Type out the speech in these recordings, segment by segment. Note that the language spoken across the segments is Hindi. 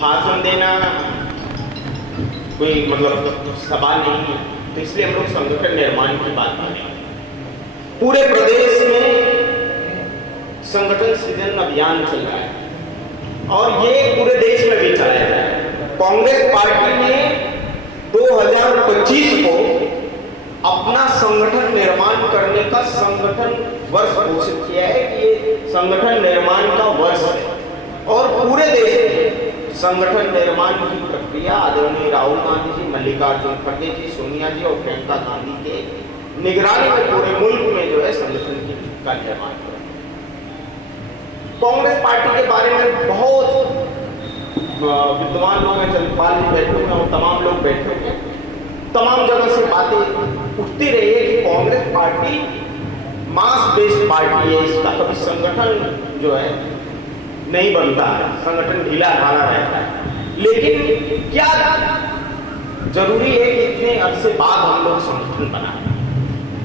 भाषण देना कोई मतलब सवाल नहीं है, तो इसलिए हम लोग संगठन निर्माण की बात करें। पूरे प्रदेश में संगठन सृजन अभियान चल रहा है और ये पूरे देश में भी चलाया जा रहा है। कांग्रेस पार्टी ने 2025 को अपना संगठन निर्माण करने का संगठन वर्ष घोषित किया है कि ये संगठन निर्माण का वर्ष है और पूरे देश में संगठन निर्माण की प्रक्रिया आदरणीय राहुल गांधी जी, मल्लिकार्जुन खड़गे जी, सोनिया जी और प्रियंका गांधी के निगरानी में पूरे मुल्क में जो है संगठन का निर्माण किया। कांग्रेस पार्टी के बारे में बहुत विद्वान लोग हैं, चंद्रपाल जी बैठे हुए और तमाम लोग बैठे हुए, तमाम जगह से बातें उठती रही है कि कांग्रेस पार्टी मास बेस्ड पार्टी है, इसका कभी संगठन जो है नहीं बनता है, संगठन ढीला ढाला रहता है। लेकिन क्या जरूरी है कि इतने अरसे बाद हम लोग संगठन बनाए?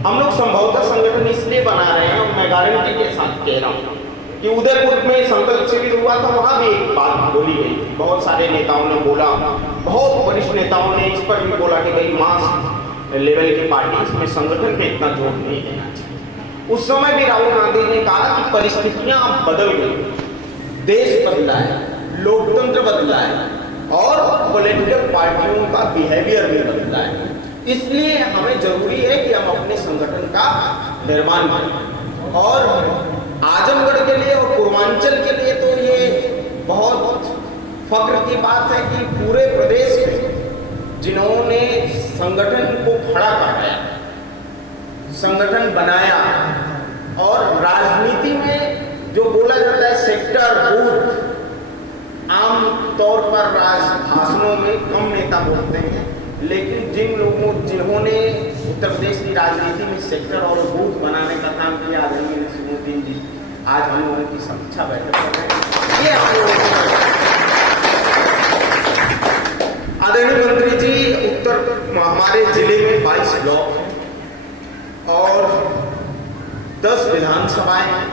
हम लोग संभवतः संगठन इसलिए बना रहे हैं और मैं गारंटी के साथ कह रहा हूँ कि उदयपुर में संकल्प शिविर हुआ था, वहां भी एक बात बोली गई, बहुत सारे नेताओं ने बोला, बहुत वरिष्ठ नेताओं ने इस पर भी बोला कि भाई मास लेवल की पार्टी, इसमें संगठन पे इतना जोर नहीं देना चाहिए। उस समय भी राहुल गांधी ने कहा कि परिस्थितियां बदल गई, देश बदला है, लोकतंत्र बदला है और पॉलिटिकल पार्टियों का बिहेवियर भी बदला है, इसलिए हमें जरूरी है कि हम अपने संगठन का निर्माण करें। और आजमगढ़ के लिए और पूर्वांचल के लिए तो ये बहुत फक्र की बात है कि पूरे प्रदेश में जिन्होंने संगठन को खड़ा कराया, संगठन बनाया और राजनीति में जो बोला जाता है सेक्टर बूथ, आम तौर पर भाषणों में कम नेता बोलते हैं, लेकिन जिन्होंने उत्तर प्रदेश की राजनीति में सेक्टर और बूथ बनाने का काम किया, आदरणीय नसीमुद्दीन जी आज हम लोगों की समीक्षा बैठक कर रहे हैं। ये हम लोगों आदरणीय मंत्री जी, हमारे जिले में 22 ब्लॉक हैं और 10 विधानसभाएं हैं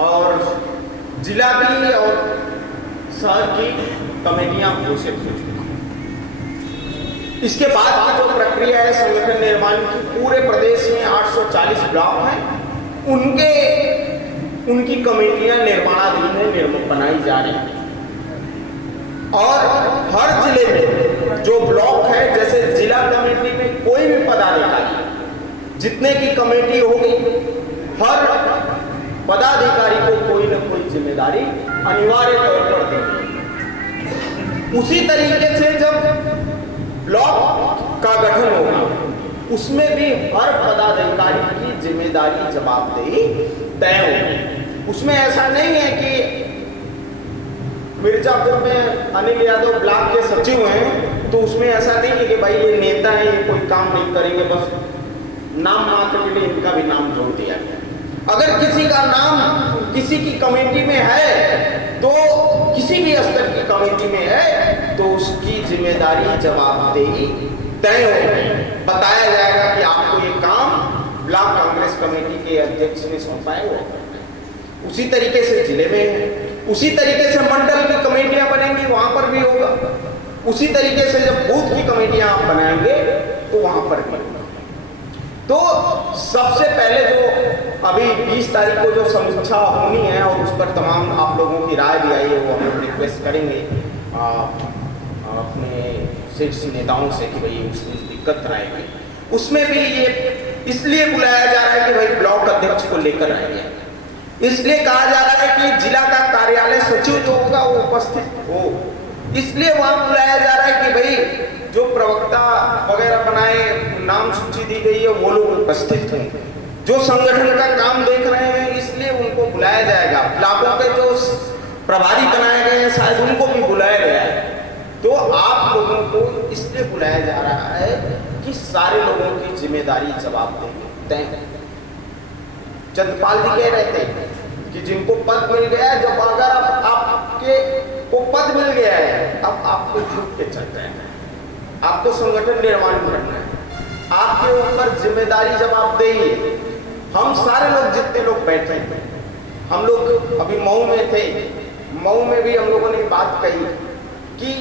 और जिला की और शहर की कमेटियां घोषित हो चुकी हैं। इसके बाद की जो प्रक्रिया है संगठन निर्माण की, पूरे प्रदेश में 840 ब्लॉक हैं, उनकी कमेटियां निर्माणाधीन है, बनाई जा रही है और हर जिले में जो ब्लॉक है, जैसे जिला कमेटी में कोई भी पदाधिकारी जितने की कमेटी होगी, हर पदाधिकारी को कोई न कोई जिम्मेदारी अनिवार्य तौर पर देगी। उसी तरीके से जब ब्लॉक का गठन होगा, उसमें भी हर पदाधिकारी की जिम्मेदारी जवाबदेही तय होगी। उसमें ऐसा नहीं है कि मिर्जापुर में अनिल यादव ब्लॉक के सचिव हैं तो उसमें ऐसा नहीं है कि भाई ये नेता है, ये कोई काम नहीं करेंगे, बस नाम मात्र के लिए इनका भी नाम जोड़ दिया गया। अगर किसी का नाम किसी की कमेटी में है, तो किसी भी स्तर की कमेटी में है, तो उसकी जिम्मेदारी जवाबदेही तय होगी। बताया जाएगा कि आपको ये काम ब्लॉक कांग्रेस कमेटी के अध्यक्ष ने सौंपा है, वो करना है। उसी तरीके से जिले में है, उसी तरीके से मंडल की कमेटियां बनेंगी, वहां पर भी होगा। उसी तरीके से जब बूथ की कमेटियां आप बनाएंगे तो वहां पर भी होगा। तो सबसे पहले जो अभी 20 तारीख को जो समीक्षा होनी है और उस पर तमाम आप लोगों की राय भी आई है, वो हम लोग रिक्वेस्ट करेंगे अपने शीर्ष नेताओं से कि भाई उसमें दिक्कत आएगी। उसमें भी ये इसलिए बुलाया जा रहा है कि भाई ब्लॉक अध्यक्ष को लेकर आएंगे, इसलिए कहा जा रहा है कि जिला का कार्यालय सचिव जो होगा वो उपस्थित हो, इसलिए वहां बुलाया जा रहा है कि भाई जो प्रवक्ता वगैरह बनाए, नाम सूची दी गई है, वो लोग उपस्थित हों। जो संगठन का काम देख रहे हैं, इसलिए उनको बुलाया जाएगा। ब्लॉकों के जो प्रभारी बनाए गए हैं, शायद उनको भी बुलाया गया है। तो आप लोगों को इसलिए बुलाया जा रहा है कि सारे लोगों की जिम्मेदारी जवाबदेही तय है। चंद्रपाल जी कह रहे थे कि जिनको पद मिल गया है, जब अगर आपके को पद मिल गया है, अब आपको झुक के चल रहे हैं, आपको संगठन निर्माण करना है, आपके ऊपर जिम्मेदारी जवाबदेही है। हम सारे लोग जितने लोग बैठे हैं, हम लोग अभी मऊ में थे, मऊ में भी हम लोगों ने बात कही कि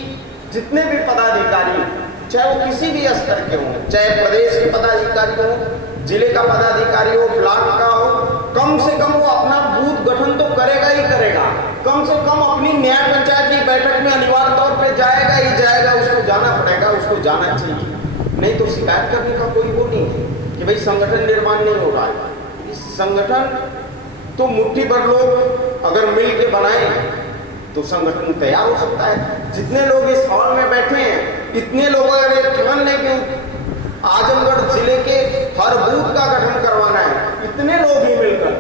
जितने भी पदाधिकारी, चाहे वो किसी भी स्तर के हों, चाहे प्रदेश के पदाधिकारी हो, जिले का पदाधिकारी हो, ब्लॉक का हो, कम से कम वो अपना बूथ गठन तो करेगा ही करेगा। कम से कम अपनी न्याय पंचायत की बैठक में अनिवार्य तौर पे जाएगा ही जाएगा, उसको जाना पड़ेगा, उसको जाना चाहिए। नहीं तो शिकायत करने का कोई वो नहीं है कि भाई संगठन निर्माण नहीं हो रहा है। इस संगठन तो मुट्ठी भर लोग अगर मिल के बनाए तो संगठन तैयार हो सकता है। जितने लोग इस हॉल में बैठे हैं, इतने लोग अगर एक ठान लें कि आजमगढ़ जिले के हर बूथ का गठन करवाना है, इतने लोग ही मिलकर